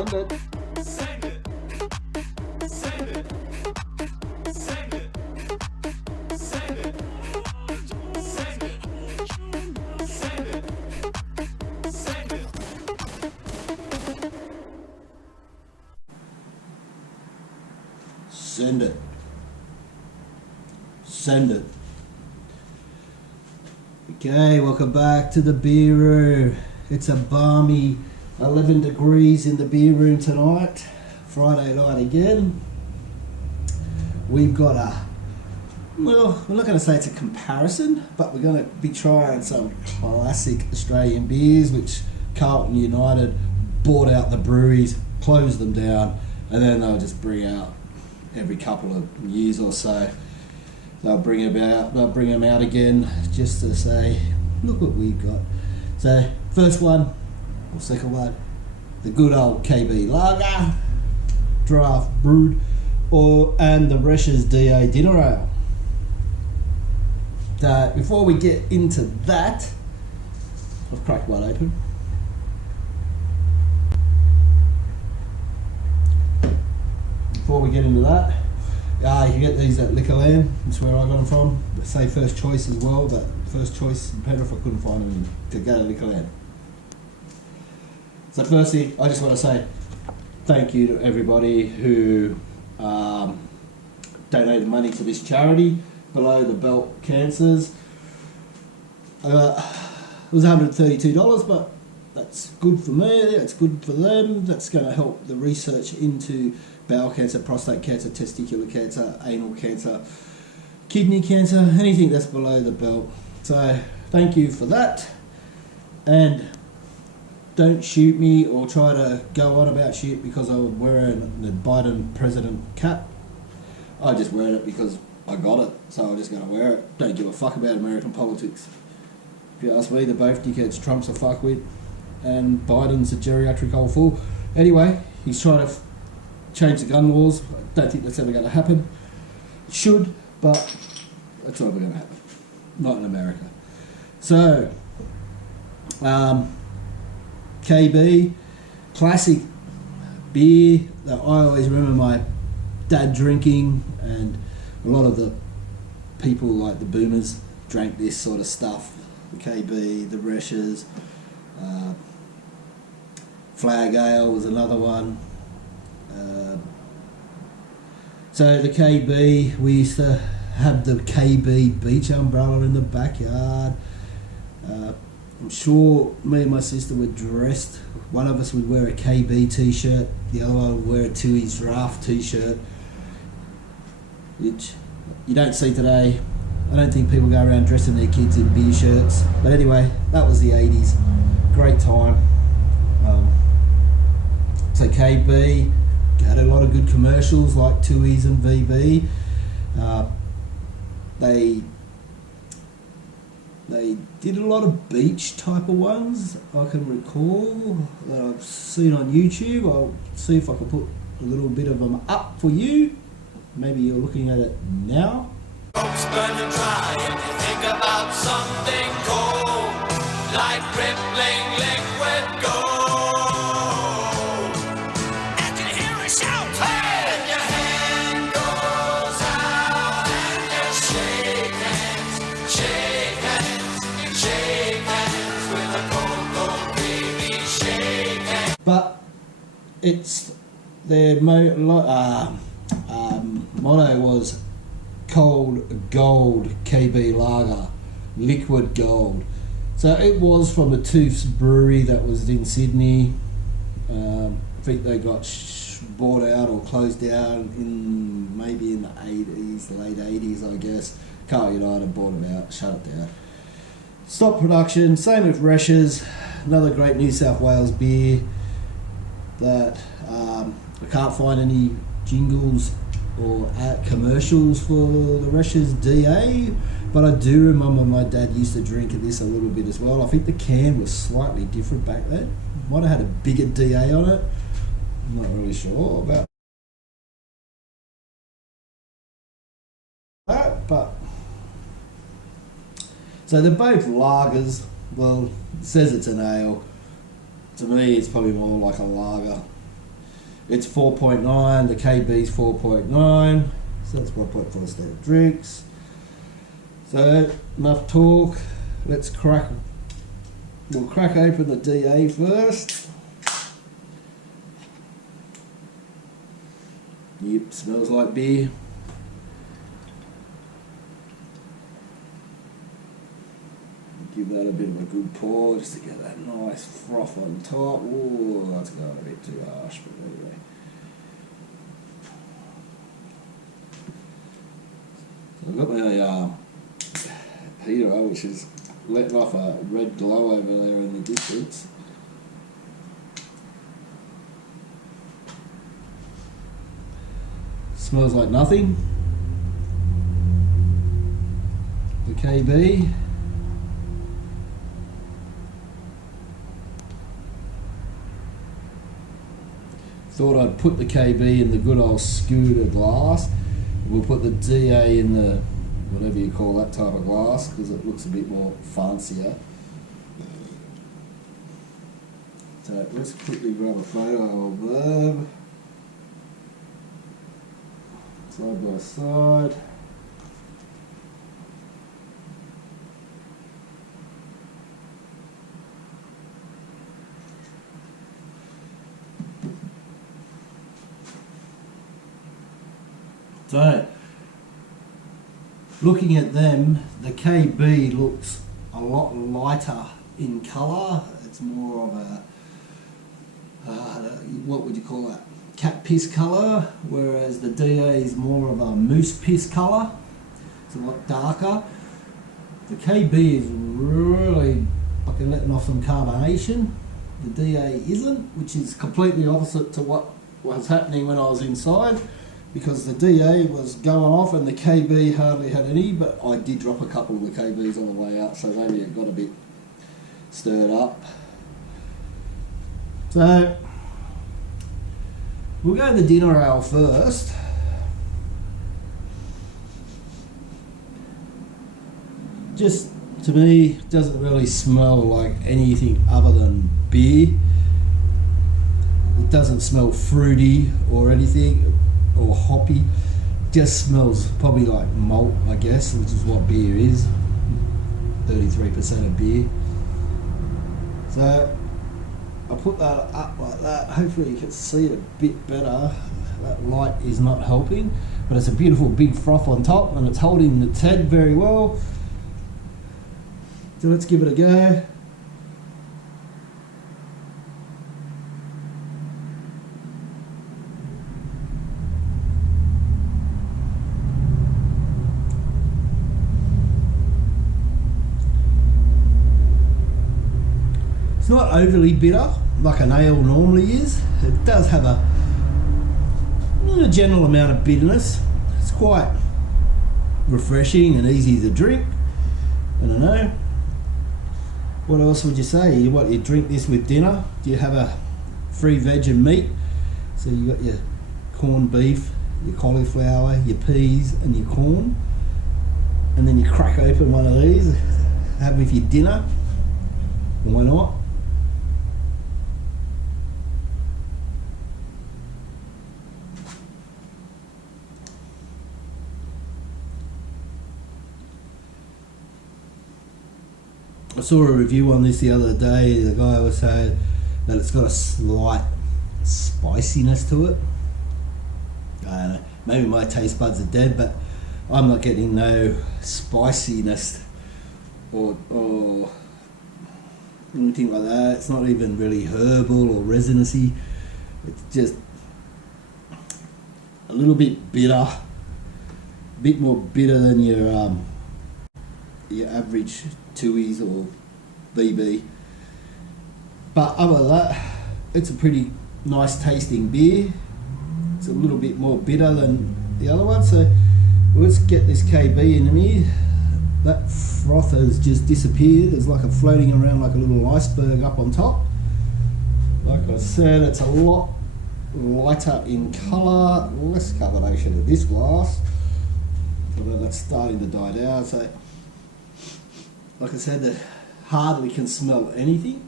Send it. Send it. Send it. Send it. Send it. Send it. Send it. Send it. Send it. Send it. Okay, welcome back to the beer room. It's a balmy 11 degrees in the beer room tonight. Friday night again. We've got well, we're not going to say it's a comparison, but we're going to be trying some classic Australian beers, which Carlton United bought out the breweries, closed them down, and then they'll just bring out every couple of years or so. They'll bring them out again just to say, look what we've got. So first one, or second one, the good old KB Lager, draft brewed, and the Resches DA Dinner Ale. So before we get into that, I've cracked one open. Before we get into that, you can get these at Liquorland. That's where I got them from. They say first choice as well, but first choice in Penrith, I couldn't find them to go to Liquorland. So firstly, I just want to say thank you to everybody who donated money to this charity, Below the Belt Cancers. It was $132, but that's good for me, that's good for them. That's going to help the research into bowel cancer, prostate cancer, testicular cancer, anal cancer, kidney cancer, anything that's below the belt. So thank you for that, and don't shoot me or try to go on about shit because I'm wearing the Biden president cap. I just wear it because I got it, so I'm just going to wear it. Don't give a fuck about American politics. If you ask me, they're both dickheads. Trump's a fuckwit and Biden's a geriatric old fool. Anyway, he's trying to change the gun laws. I don't think that's ever going to happen. It should, but that's never going to happen. Not in America. So, KB, classic beer that I always remember my dad drinking, and a lot of the people like the boomers drank this sort of stuff. The KB, the Resches, Flag Ale was another one. So the KB, we used to have the KB beach umbrella in the backyard. I'm sure me and my sister were dressed. One of us would wear a KB t-shirt, the other one would wear a Tooths Draft t-shirt, which you don't see today. I don't think people go around dressing their kids in beer shirts. But anyway, that was the 80s. Great time. So KB had a lot of good commercials like Tooheys and VB. They did a lot of beach type of ones, I can recall, that I've seen on YouTube. I'll see if I can put a little bit of them up for you. Maybe you're looking at it now. Ropes burning dry and you think about something cold, like rippling liquid gold. And you hear a shout, hey! And your hand goes out and you shake hands, shake hands, shake hands with a cold, cold baby, shake hands. But it's their motto was Cold Gold KB Lager, liquid gold. So it was from the Tooths brewery that was in Sydney. I think they got bought out or closed down maybe in the 80s, late 80s, I guess. Carlton United bought them out, shut it down. Stopped production. Same with Resches, another great New South Wales beer that I can't find any jingles or commercials for the Resches DA, but I do remember my dad used to drink this a little bit as well. I think the can was slightly different back then. Might have had a bigger DA on it. I'm not really sure about that, but so they're both lagers. Well, it says it's an ale. To me, it's probably more like a lager. It's 4.9, the KB's 4.9, so that's 1.4 standard drinks. So, enough talk, we'll crack open the DA first. Yep, smells like beer. Give that a bit of a good pour just to get that nice froth on top. Oh, that's going a bit too harsh, but anyway. So I've got my heater, which is letting off a red glow over there in the distance. Smells like nothing. The KB. Thought I'd put the KB in the good old scooter glass. We'll put the DA in the whatever you call that type of glass because it looks a bit more fancier. So let's quickly grab a photo of them side by side. So, looking at them, the KB looks a lot lighter in colour. It's more of a, what would you call that? Cat piss colour, whereas the DA is more of a moose piss colour. It's a lot darker. The KB is really fucking letting off some carbonation. The DA isn't, which is completely opposite to what was happening when I was inside. Because the DA was going off and the KB hardly had any, but I did drop a couple of the KBs on the way out, so maybe it got a bit stirred up. So, we'll go to the dinner ale first. Just, to me, doesn't really smell like anything other than beer. It doesn't smell fruity or anything. Or hoppy, just smells probably like malt, I guess, which is what beer is. 33% of beer. So I put that up like that. Hopefully you can see it a bit better. That light is not helping, but it's a beautiful big froth on top, and it's holding the head very well. So let's give it a go. It's not overly bitter like an ale normally is. It does have a general amount of bitterness. It's quite refreshing and easy to drink. I don't know. What else would you say? You drink this with dinner? Do you have a free veg and meat? So you got your corned beef, your cauliflower, your peas and your corn. And then you crack open one of these, have with your dinner. Why not? I saw a review on this the other day. The guy was saying that it's got a slight spiciness to it. I don't know, maybe my taste buds are dead, but I'm not getting no spiciness or anything like that. It's not even really herbal or resinousy. It's just a little bit bitter, a bit more bitter than your average Tooths or BB. But other than that, it's a pretty nice tasting beer. It's a little bit more bitter than the other one. So let's get this KB in here. That froth has just disappeared. It's like a floating around like a little iceberg up on top. Like I said, it's a lot lighter in colour, less carbonation in this glass. Although that's starting to die down. So, like I said, that hardly can smell anything.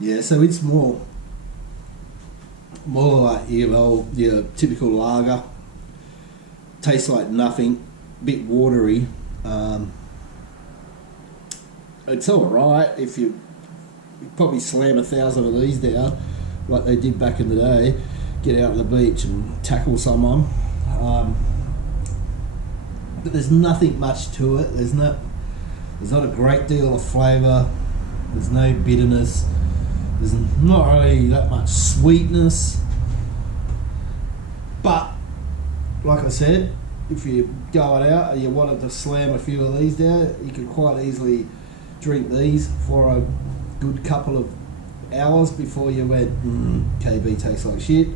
Yeah, so it's more like your typical lager. Tastes like nothing, bit watery. It's all right if you probably slam 1,000 of these down, like they did back in the day. Get out on the beach and tackle someone. But there's nothing much to it. There's not a great deal of flavour. There's no bitterness. There's not really that much sweetness. But like I said, if you're going out and you wanted to slam a few of these down, you could quite easily drink these for a good couple of hours before you went, KB tastes like shit.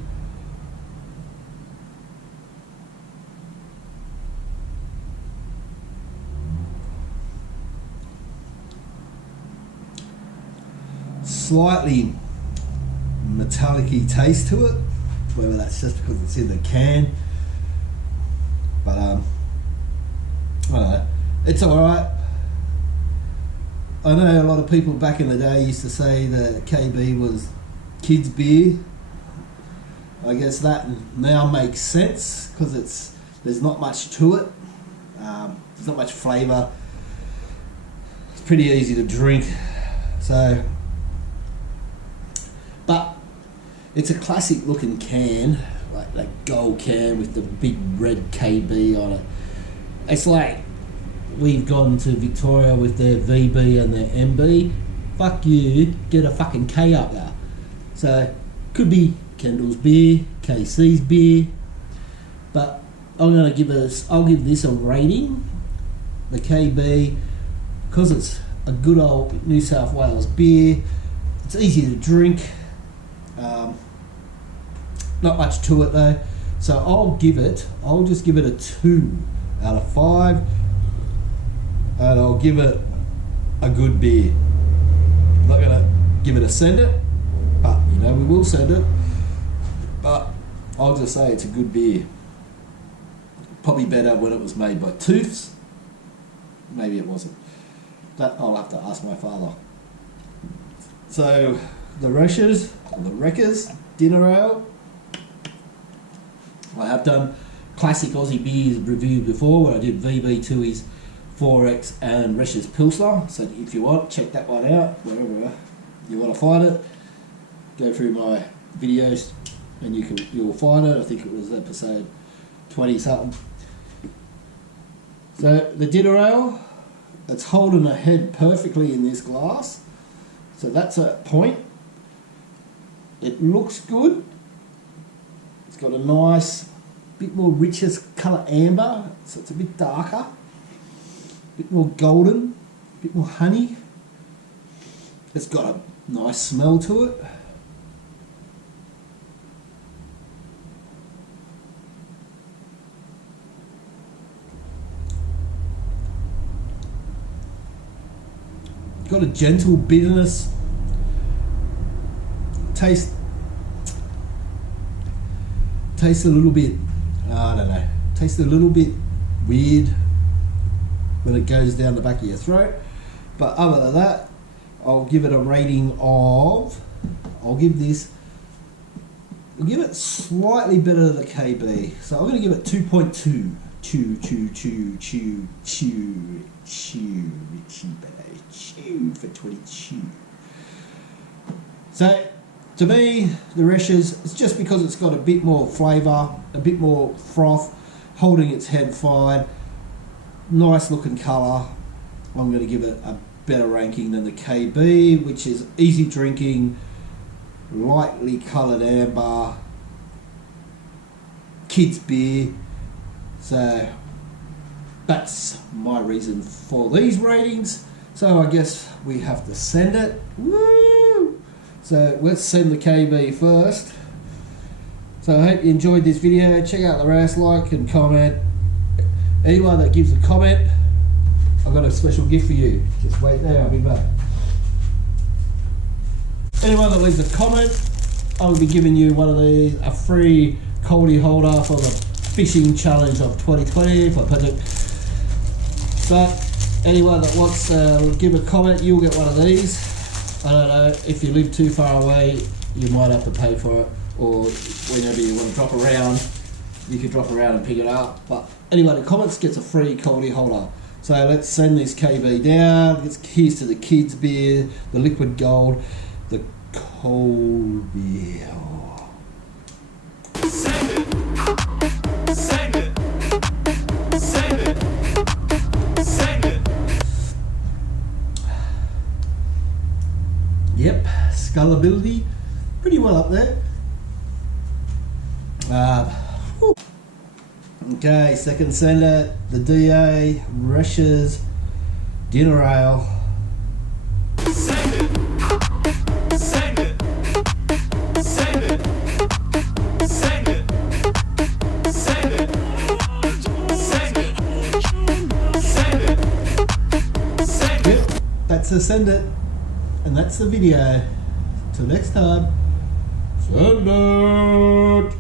Slightly metallic-y taste to it, whether that's just because it's in the can, but I don't know, it's alright. I know a lot of people back in the day used to say that KB was kids beer. I guess that now makes sense because there's not much to it, there's not much flavour, it's pretty easy to drink, so. But it's a classic looking can, like that gold can with the big red KB on it. It's like we've gone to Victoria with their VB and their MB. Fuck you, get a fucking K up there. So could be Kendall's beer, KC's beer, but I'll give this a rating. The KB, because it's a good old New South Wales beer. It's easy to drink. Not much to it though, so I'll just give it a 2 out of 5, and I'll give it a good beer. I'm not gonna give it a send it, but we will send it, but I'll just say it's a good beer. Probably better when it was made by Tooths. Maybe it wasn't. That I'll have to ask my father. So the Resches, or the Wreckers Dinner Ale. I have done classic Aussie beers review before, where I did VB Tooheys, 4X and Resches Pilsner. So if you want, check that one out wherever you want to find it. Go through my videos and you'll find it. I think it was episode 20 something. So the Dinner Ale, it's holding a head perfectly in this glass. So that's a point. It looks good. It's got a nice, bit more richer colour amber, so it's a bit darker, a bit more golden, a bit more honey. It's got a nice smell to it. It's got a gentle bitterness. Tastes a little bit, I don't know, tastes a little bit weird when it goes down the back of your throat, but other than that, I'll give it a rating of, I'll give it slightly better than the KB, so I'm going to give it 2.2. Chew for 22. So to me, the Resches, it's just because it's got a bit more flavour, a bit more froth, holding its head fine, nice looking colour. I'm going to give it a better ranking than the KB, which is easy drinking, lightly coloured amber, kids beer. So that's my reason for these ratings. So I guess we have to send it. Woo! So let's send the KB first. So I hope you enjoyed this video. Check out the rest, like and comment. Anyone that gives a comment, I've got a special gift for you. Just wait there, I'll be back. Anyone that leaves a comment, I'll be giving you one of these, a free coldie holder for the fishing challenge of 2020 for Patrick. So anyone that wants to give a comment, you'll get one of these. I don't know, if you live too far away, you might have to pay for it, or whenever you want to drop around, you can drop around and pick it up. But anyway, the Comets gets a free quality holder. So let's send this KB down. Here's to the kids' beer, the liquid gold, the cold beer. Oh. Send it. Send it. Send it. Send it. Yep, scullability, pretty well up there. Okay, second sender, the DA, Resches, Dinner Ale. Send it. Send it. Send it. Send it. Send it. Send it. Send it. Send it. Yep, that's the send it. And that's the video. Till next time, send it.